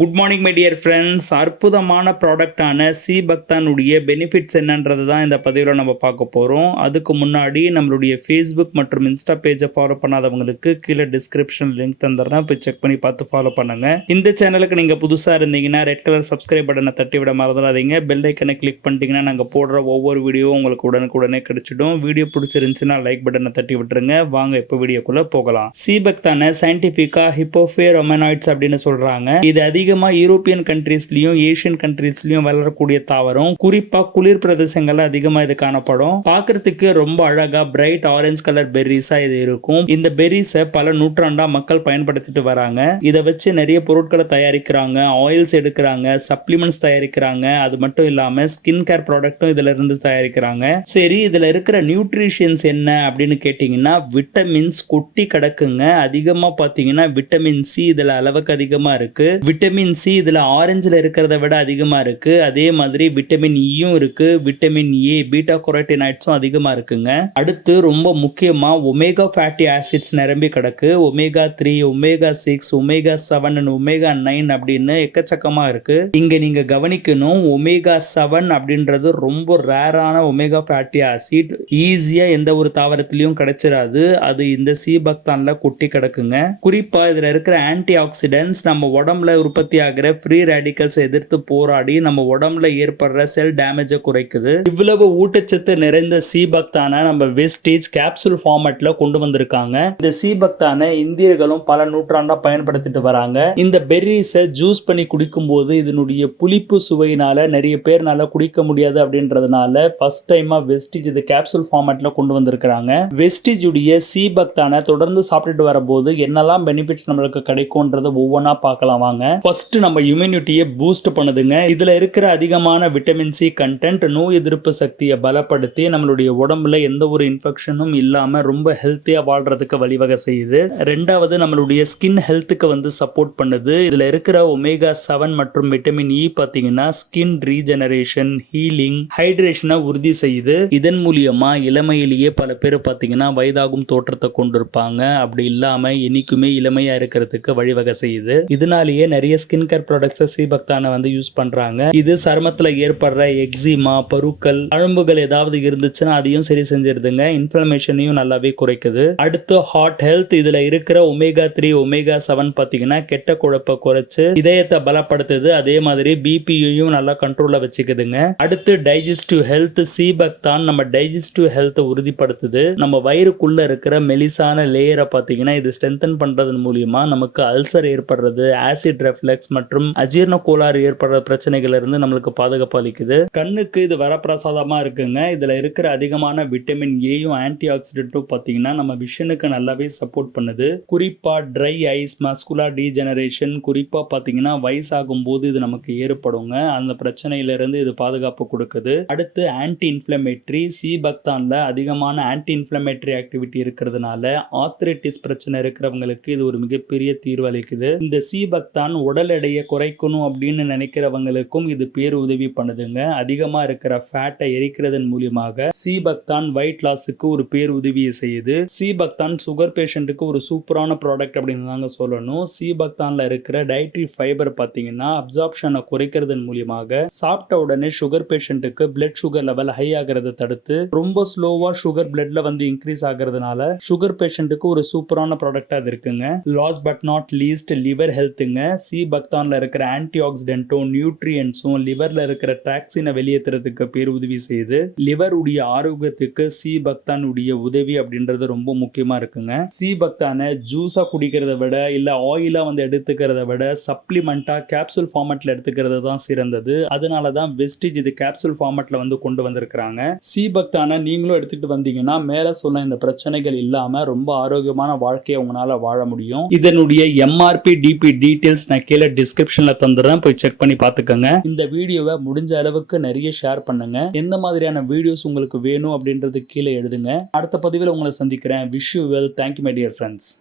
Good morning my dear friends. அற்புதமான ப்ராடக்டான சீபக்தானுடைய benefits என்னன்றது தான் இந்த பதிவில் நம்ம பார்க்க போகிறோம். அதுக்கு முன்னாடி நம்மளுடைய ஃபேஸ்புக் மற்றும் இன்ஸ்டா பேஜை ஃபாலோ பண்ணாதவங்களுக்கு கீழே டிஸ்கிரிப்ஷன் லிங்க் தந்துடுறேன், போய் செக் பண்ணி பார்த்து ஃபாலோ பண்ணுங்க. இந்த சேனலுக்கு நீங்கள் புதுசாக இருந்தீங்கன்னா ரெட் கலர் சப்ஸ்கிரைப் பட்டனை தட்டி விட மறந்துடாதீங்க. பெல் ஐக்கனை கிளிக் பண்ணிட்டீங்கன்னா நாங்கள் போடுற ஒவ்வொரு வீடியோவும் உங்களுக்கு உடனுக்குடனே கிடைச்சிடும். வீடியோ பிடிச்சிருந்துச்சுன்னா லைக் பட்டனை தட்டி விட்டுருங்க. வாங்க இப்போ வீடியோக்குள்ளே போகலாம். சீபக்தானை சயின்டிஃபிக்காக ஹிப்போஃபே ரொமனாய்ட்ஸ் அப்படின்னு சொல்கிறாங்க. இது அதிகமா யூரோப்பியன் கண்ட்ரீஸ்லயும் ஏசியன் கண்ட்ரீஸ்லயும் வளரக்கூடிய தாவரம். குறிப்பா குளிர் பிரதேசங்கள்ல அதிகமா இது காணப்படும். பார்க்கிறதுக்கு ரொம்ப அழகா பிரைட் ஆரஞ்சு கலர் பெர்ரிஸா இது இருக்கும். இந்த பெர்ரிஸை பல நூற்றாண்டா மக்கள் பயன்படுத்திட்டு வராங்க. இதை வச்சு நிறைய பொருட்களை தயாரிக்கிறாங்க, ஆயில்ஸ் எடுக்கிறாங்க, சப்ளிமெண்ட்ஸ் தயாரிக்கிறாங்க. அது மட்டும் இல்லாம ஸ்கின் கேர் ப்ராடக்ட்டும் இதுல இருந்து தயாரிக்கிறாங்க. சரி, இதுல இருக்கிற நியூட்ரிஷன்ஸ் என்ன அப்படின்னு கேட்டீங்கன்னா விட்டமின்ஸ் கொட்டி கிடக்குங்க. அதிகமா பாத்தீங்கன்னா விட்டமின் சி இதுல அளவுக்கு அதிகமா இருக்கு. விட்டமின் சி இதுல ஆரஞ்சுல இருக்கிறத விட அதிகமா இருக்கு. அதே மாதிரி விட்டமின் ஈயும் இருக்கு. விட்டமின் ஏ, பீட்டா கரோட்டினாய்ட்ஸும் அதிகமா இருக்குங்க. அடுத்து ரொம்ப முக்கியமா ஒமேகா ஃபேட்டி ஆசிட்ஸ் நிரம்பி கிடக்கு. ஒமேகா 3, ஒமேகா 6, ஒமேகா 7, ஒமேகா 9 அப்படின்னு எக்கச்சக்கமா இருக்கு. இங்க நீங்க கவனிக்கணும், ஒமேகா 7 அப்படின்றது ரொம்ப ரேரான ஒமேகா ஃபேட்டி ஆசிட். ஈஸியா எந்த ஒரு தாவரத்திலையும் கிடைச்சிடாது. அது இந்த சீபக்தான்ல கொட்டி கிடக்குங்க. குறிப்பா இதுல இருக்கிற ஆன்டி ஆக்சிடென்ட்ஸ் நம்ம உடம்புல உற்பத்தி ஆகிற ஃப்ரீ ரேடிக்கல்ஸ் எதிர்த்து போராடி நம்ம உடம்புல ஏற்படுற செல் டேமேஜை குறைக்குது. இவ்வளவு ஊட்டச்சத்து நிறைந்த சீபக்தானை நம்ம வெஸ்டேஜ் கேப்சூல் ஃபார்மேட்ல கொண்டு வந்திருக்காங்க. இந்த சீபக்தானை இந்தியர்களும் பல நூற்றாண்டா பயன்படுத்திட்டு வராங்க. இந்த பெர்ரிஸை ஜூஸ் பண்ணி குடிக்கும் போது இதனுடைய புளிப்பு சுவையினால நிறைய பேர்னால குடிக்க முடியாது அப்படின்றதுனால ஃபர்ஸ்ட் டைமா வெஸ்டேஜ் இது கேப்சூல் ஃபார்மேட்ல கொண்டு வந்திருக்காங்க. வெஸ்டேஜ் உடைய சீபக்தானை தொடர்ந்து சாப்பிட்டுட்டு வரும்போது என்னெல்லாம் பெனிஃபிட்ஸ் நம்மளுக்கு கிடைக்கும்ன்றத ஒவ்வொன்றா பார்க்கலாம் வாங்க. ஃபர்ஸ்ட் நம்ம இம்யூனிட்டியை பூஸ்ட் பண்ணுதுங்க. இதுல இருக்கிற அதிகமான விட்டமின் சி கண்டென்ட் நோய் எதிர்ப்பு சக்தியை பலப்படுத்தி நம்மளுடைய உடம்புல எந்த ஒரு இன்ஃபெக்ஷனும் இல்லாம ரொம்ப ஹெல்த்தியா வாழ்றதுக்கு வழிவகை செய்யுது. ரெண்டாவது, நம்மளுடைய ஸ்கின் ஹெல்த்துக்கு வந்து சப்போர்ட் பண்ணுது. இதுல இருக்கிற ஒமேகா 7 மற்றும் விட்டமின் இ பாத்தீங்கன்னா ஸ்கின் ரீஜெனரேஷன், ஹீலிங், ஹைட்ரேஷனை உறுதி செய்யுது. இதன் மூலியமா இளமையிலேயே பல பேர் பாத்தீங்கன்னா வயதாகும் தோற்றத்தை கொண்டிருப்பாங்க. அப்படி இல்லாம என்னைக்குமே இளமையா இருக்கிறதுக்கு வழிவகை செய்யுது. இதனாலேயே நிறைய ஸ்கின் கேர் ப்ராடக்ட்ஸ் சீபக்தானை வந்து யூஸ் பண்றாங்க. இது சருமத்துல ஏற்படுற எக்ஸிமா, பருக்கள், அழும்புகள் ஏதாவது இருந்துச்சுன்னா அதையும் சரி செஞ்சிருதுங்க. இன்ஃப்ளமேஷனையும் நல்லாவே குறைக்குது. அடுத்து ஹார்ட் ஹெல்த். இதுல இருக்கிற ஒமேகா 3, ஒமேகா 7 பாத்தீங்கன்னா கெட்ட கொழுப்பை குறைச்சு இதயத்தை பலப்படுத்துது. அதே மாதிரி பிபியையும் நல்லா கண்ட்ரோல்ல வச்சுக்குதுங்க. அடுத்து டைஜஸ்டிவ் ஹெல்த். சீபக்தான் நம்ம டைஜஸ்டிவ் ஹெல்த்தை உறுதிப்படுத்துது. நம்ம வயிறுக்குள்ள இருக்கிற மெலிசான லேயரை பாத்தீங்கன்னா இது ஸ்ட்ரென்தன் பண்றதன் மூலியமா நமக்கு அல்சர் ஏற்படுறது, ஆசிட் ரெஃப்ளெக்ஸ் மற்றும் அஜீரண கோளாறு ஏற்படுற பிரச்சனைகள் இருந்து நம்மளுக்கு பாதுகாப்பு அளிக்குது. கண்ணுக்கு இது வரப்பிரசாதமா இருக்குங்க. இதுல இருக்கிற அதிகமான விட்டமின் ஏயும் ஆன்டி ஆக்சிடென்ட்டும் பாத்தீங்கன்னா நம்ம விஷனுக்கு நல்லாவே சப்போர்ட் பண்ணுது. குறிப்பா ட்ரை ஐஸ், மஸ்குலர் டீஜெனரேஷன், குறிப்பா பாத்தீங்கன்னா வயசாகும் போது இது நமக்கு ஏற்படுங்க. அந்த பிரச்சனையில இருந்து இது பாதுகாப்பு கொடுக்குது. அடுத்து ஆன்டி இன்ஃப்ளமேட்டரி. சீபக்தான்ல அதிகமான ஆன்டி இன்ஃப்ளமேட்டரி ஆக்டிவிட்டி இருக்கிறதுனால ஆர்த்ரைட்டிஸ் பிரச்சனை இருக்கிறவங்களுக்கு இது ஒரு மிகப்பெரிய தீர்வு அளிக்குது. இந்த சீபக்தான் உடல் எடையை குறைக்கணும் அப்படின்னு நினைக்கிறவங்களுக்கும் இது பேர் உதவி பண்ணுதுங்க. அதிகமா இருக்கிற ஃபேட்டை எரிக்கிறதன் மூலியமாக சீபக்தான் வெயிட் லாஸுக்கு ஒரு பேர் உதவியை செய்யுது. சீபக்தான் சுகர் பேஷண்ட்டுக்கு ஒரு சூப்பரான ப்ராடக்ட் அப்படின்னு தாங்க சொல்லணும். சீபக்தான்ல இருக்கிற டயட்ரி ஃபைபர் பார்த்தீங்கன்னா அப்சார்ப்ஷனை குறைக்கிறதன் மூலியமாக சாப்பிட்ட உடனே சுகர் பேஷண்ட்டுக்கு பிளட் சுகர் லெவல் ஹை ஆகிறத தடுத்து ரொம்ப ஸ்லோவா சுகர் பிளட்ல வந்து இன்க்ரீஸ் ஆகிறதுனால சுகர் பேஷண்ட்டுக்கு ஒரு சூப்பரான ப்ராடக்டா அது இருக்குங்க. Last but not least liver ஹெல்த்துங்க. சீபக்தான்ல இருக்கிற ஆன்டி ஆக்சிடென்ட்டும் நியூட்ரியன்ஸும் லிவர்ல இருக்கிற டாக்ஸினை வெளியேற்றுறதுக்கு பேர் உதவி செய்யுது. லிவர் உடைய ஆரோக்கியத்துக்கு சீபக்தான் உடைய உதவி அப்படின்றது ரொம்ப முக்கியமா இருக்குங்க. சீபக்தானை ஜூஸா குடிக்கிறத விட இல்ல ஆயிலா வந்து எடுத்துக்கிறத விட சப்ளிமெண்டா கேப்சூல் ஃபார்மேட்ல எடுத்துக்கிறது தான் சிறந்தது. அதனாலதான் வெஸ்டேஜ் இது கேப்சூல் ஃபார்மேட்ல வந்து கொண்டு வந்திருக்கிறாங்க. சீபக்தானை நீங்களும் எடுத்துட்டு வந்தீங்கன்னா மேல சொன்ன இந்த பிரச்சனைகள் இல்லாம ரொம்ப ஆரோக்கியமான வாழ்க்கையை உங்களால வாழ முடியும். இதனுடைய எம்ஆர்பி டிபி டீடைல்ஸ் நான் கீழே டிஸ்கிரிப்ஷன்ல தந்துடுறேன், போய் செக் பண்ணி பார்த்துக்கோங்க. இந்த வீடியோவை முடிஞ்ச அளவுக்கு நிறைய ஷேர் பண்ணுங்க. எந்த மாதிரியான வீடியோஸ் உங்களுக்கு வேணும் அப்படின்றது கீழே எழுதுங்க. அடுத்த பதிவில் உங்களை சந்திக்கிறேன். Wish you well. Thank you my dear friends.